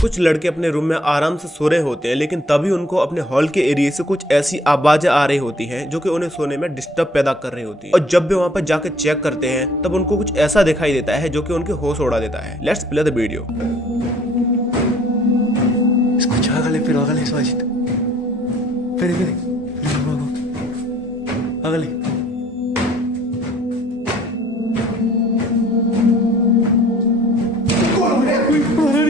कुछ लड़के अपने रूम में आराम से सो रहे होते हैं, लेकिन तभी उनको अपने हॉल के एरिया से कुछ ऐसी आवाजें आ रही होती हैं जो कि उन्हें सोने में डिस्टर्ब पैदा कर रही होती है। और जब भी वहां पर जाकर चेक करते हैं तब उनको कुछ ऐसा दिखाई देता है जो कि उनके होश उड़ा देता है। Let's play the video. Escucha, hágale suavecito. Espere, hágale.